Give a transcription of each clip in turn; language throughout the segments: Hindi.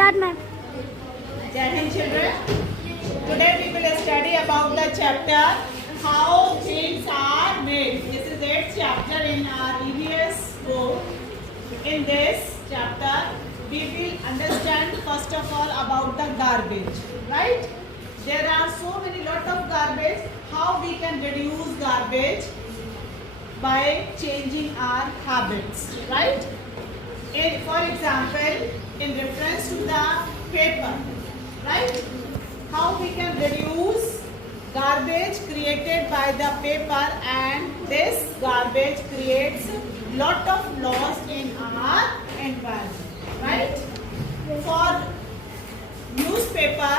Start, ma'am. Jai Hind, children. Today we will study about the chapter how things are made. This is 8th chapter in our EVS book. In this chapter, we will understand first of all about the garbage. Right? There are so many lot of garbage. How we can reduce garbage by changing our habits. Right? For example, in reference to the paper, right? How we can reduce garbage created by the paper, and this garbage creates lot of loss in our environment, right? For newspaper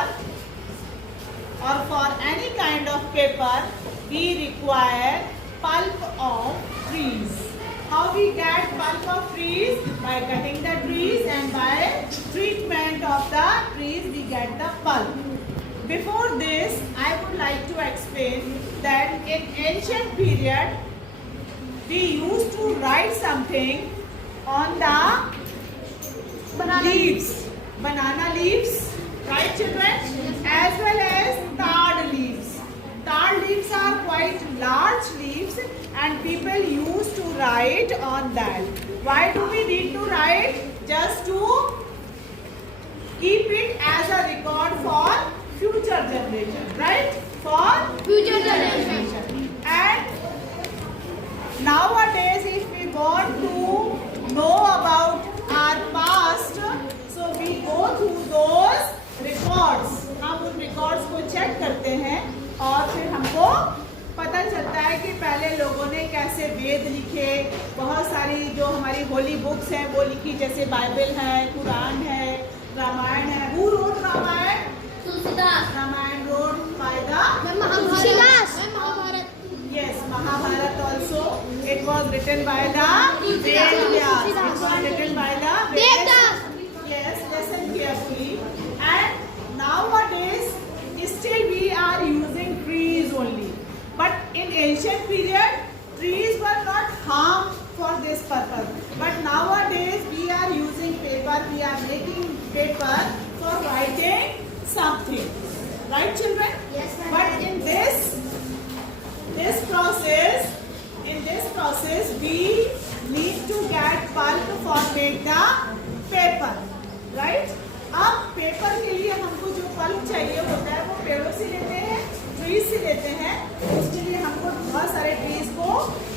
or for any kind of paper, we require pulp of trees. How we get pulp of trees? By cutting the trees, and by treatment of the trees we get the pulp. Before this, I would like to explain that in ancient period we used to write something on the leaves, banana leaves, right children? As well as tarred leaves. Tarred leaves are quite large leaves and people used to write on that. Why do we need to write? Just to keep it as a record for future generation, right? For future generation. And nowadays if we want to know about our past, so we go through those records. हम उन records को check करते हैं और फिर हमको पता चलता है कि पहले लोगों ने कैसे वेद लिखे, बहुत सारी जो हमारी होली बुक्स हैं वो लिखी, जैसे बाइबल है, कुरान है, रामायण है. Who wrote Ramayan? Tulsidas. Ramayan wrote by the Tulsidas. Yes, Mahabharata also. It was written by the Vedas. It was written by the Vedas. Yes, listen carefully. And nowadays, still we are using trees only. But in ancient period, trees were not harmed for this purpose. But nowadays we are using paper, we are making paper for writing something. Right children? Yes, ma'am. But in this process, we need to get pulp for make the paper. Right? अब पेपर के लिए हमको जो पल्प चाहिए होता है वो पेड़ों से लेते हैं, ट्रीज से लेते हैं. उसके लिए हमको बहुत सारे ट्रीज को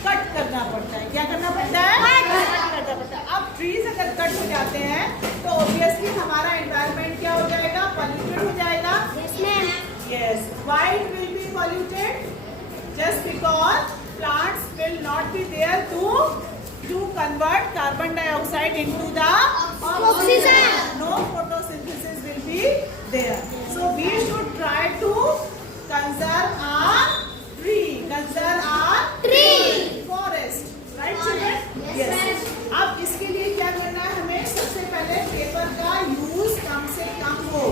कट करना पड़ता है. क्या करना पड़ता है? कट करना पड़ता है. अब ट्रीज अगर कट हो जाते हैं तो ऑब्वियसली हमारा एनवायरनमेंट क्या हो जाएगा? पॉल्यूटेड हो जाएगा. Yes. Why it will be polluted? Just because plants will not be there to convert carbon dioxide into the oxygen. No photosynthesis will be there. So we should try to conserve our forest. Right children? Yes. अब इसके लिए क्या करना है हमें? सबसे पहले पेपर का यूज कम से कम हो.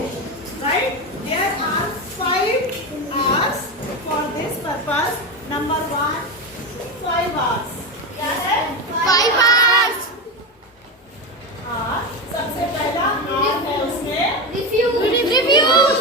Right? There are 5 hours for this purpose. Number 1, 5 hours. क्या है? 5 hours. सबसे पहला आर है उसमें Refuse.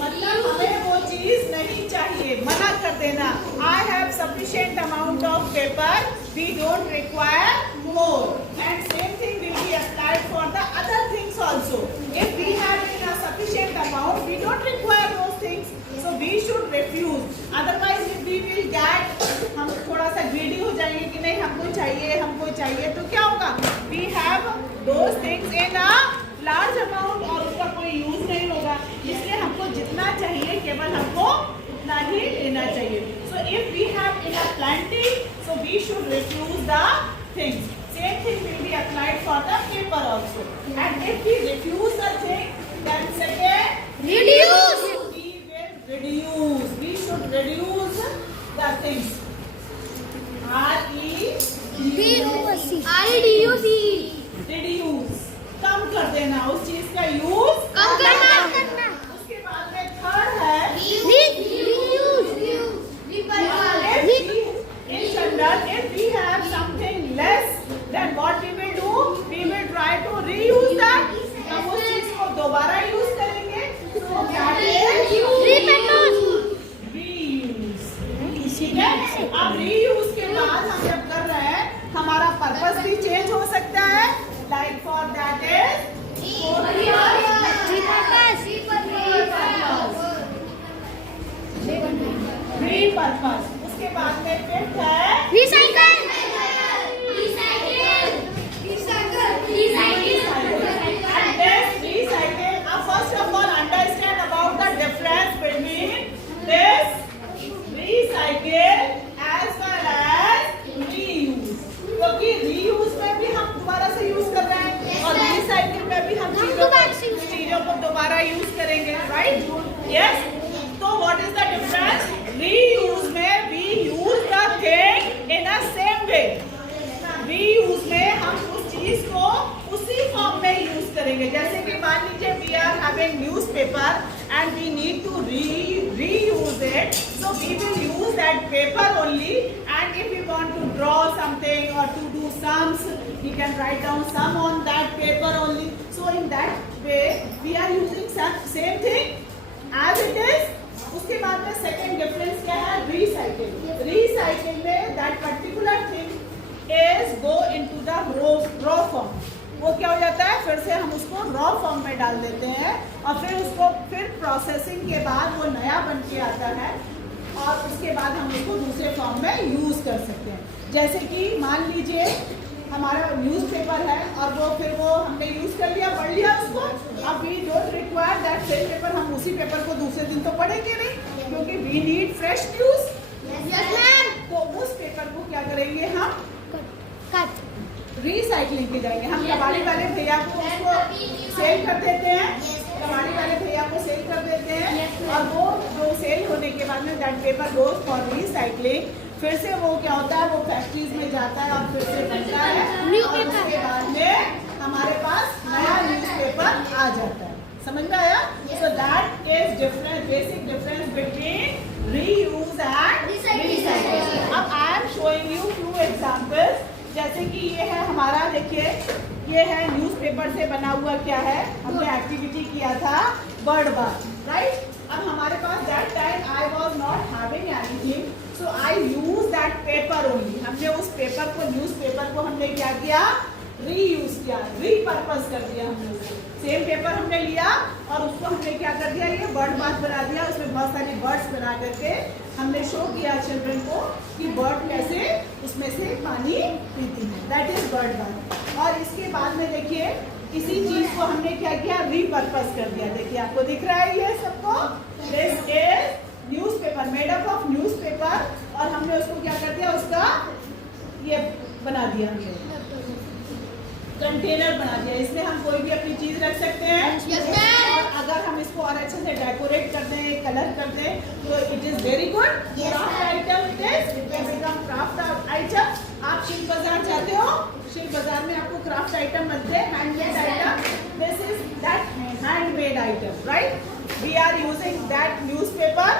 मतलब हमें वो चीज नहीं चाहिए, मना कर देना. I have sufficient amount of paper, we don't require more. And same thing will be applied for the other things also. If we have in a sufficient amount, we don't require those things, so we should refuse. Otherwise if we will get, हम थोड़ा सा greedy हो जाएंगे कि नहीं हमको चाहिए, तो क्या होगा? We have those things in a large amount और उसका कोई यूज नहीं होगा. इसलिए हमको जितना चाहिए केवल हमको उतना ही लेना चाहिए. So if we have enough plenty, so we should refuse the things. Same thing will be applied for the paper also. And if we refuse the thing, then second, Reduce. we will reduce. We should reduce the things. Reduce. कम कर देना, उस चीज का यूज कम करना. उसके बाद में थर्ड है Reuse. in general, if we have something less Yes? तो what is the difference? Reuse में we use the thing in a same way. Reuse में हम उस चीज को उसी फॉर्म में यूज करेंगे. जैसे कि मान लीजिए we are having newspaper and we need to reuse it. So we will use that paper only, and if we want to draw something or to do sums, we can write down sum on that paper only. So in that way we are using same thing as it is. उसके बाद में सेकेंड डिफरेंस क्या है? रिसाइकिल. रिसाइकिल में that particular thing is go into the raw form. वो क्या हो जाता है? फिर से हम उसको रॉ फॉर्म में डाल देते हैं और फिर उसको प्रोसेसिंग के बाद वो नया बन के आता है और उसके बाद हम उसको दूसरे फॉर्म में यूज कर सकते हैं. जैसे कि मान लीजिए हमारा न्यूज़पेपर है और वो हमने यूज कर लिया, पढ़ लिया उसको. अब we don't require that same paper. हम उसी पेपर को दूसरे दिन तो पढ़ेंगे नहीं, क्योंकि वी नीड फ्रेश न्यूज. तो उस पेपर को क्या करेंगे? हम रिसाइकलिंग की जाएंगे. हम कबाड़ी वाले भैया को उसको सेल कर देते हैं. कबाड़ी वाले भैया को सेल कर देते हैं और वो जो सेल होने के बाद में that paper goes for recycling. फिर से वो क्या होता है? वो फैक्ट्रीज में जाता है और फिर से बनता है और उसके बाद में हमारे पास नया न्यूज़पेपर आ जाता है. समझ में आया? So that is difference, basic difference between reuse and recycle. अब I am showing you few examples. जैसे कि ये है हमारा, देखिए ये है न्यूज़पेपर से बना हुआ. क्या है? हमने एक्टिविटी किया था बर्ड बाथ, राइट? अब हमारे पास that time I was not having anything, so I use that paper only. हमने उस पेपर को, न्यूज़पेपर को हमने क्या किया? रीयूज किया, रीपर्पज कर दिया. हमने सेम पेपर हमने लिया और उसको हमने क्या कर दिया? ये बर्ड बाथ बना दिया. उसमें बहुत सारी बर्ड्स बना करके हमने शो किया चिल्ड्रन को कि बर्ड कैसे उसमें से पानी पीती है. That is bird bath. और इसके बाद में देखिए इसी चीज को हमने क्या किया? रीपर्पज कर दिया. देखिए आपको दिख रहा है ये सबको? This is newspaper, made up of newspaper. और हमने उसको क्या कर दिया? उसका ये बना दिया, हमने कंटेनर बना दिया. इसमें हम कोई भी अपनी चीज रख सकते हैं. और अगर हम इसको और अच्छे से डेकोरेट कर दें, कलर कर दें, तो it is very good. Craft item it is. It can become craft item. आप शिल्प बाजार जाते हो, शिल्प बाजार में आपको क्राफ्ट आइटम मिलते हैं, handmade item. This is that handmade item, right? We are using that newspaper.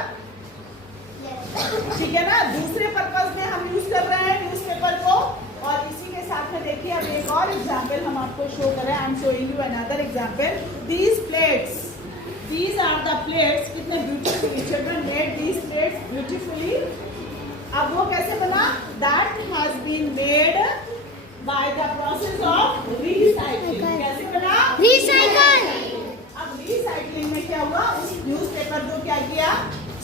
ठीक है ना? दूसरे पर्पज में हम यूज कर रहे हैं न्यूज़पेपर को. और इसी के साथ में देखिए अब एक और एग्जाम्पल हम आपको शो करें. I am showing you another example. These plates, these are the plates. कितने beautifully children made these plates beautifully. अब वो कैसे बना? That has been made by the process of recycling. कैसे बना? रिसाइकल. अब रिसाइकलिंग में क्या हुआ? उस न्यूज़पेपर को क्या किया?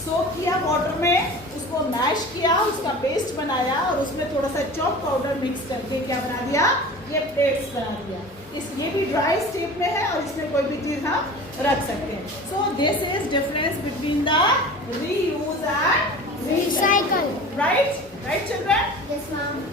सोक किया वाटर में, उसको मैश किया, उसका पेस्ट बनाया और उसमें थोड़ा सा चॉप पाउडर मिक्स करके क्या बना दिया? ये प्लेट्स बना दिया. ये भी ड्राई स्टेट में है और इसमें कोई भी चीज हम रख सकते हैं. So this is difference between the reuse and recycle. Right? Right children? Yes ma'am.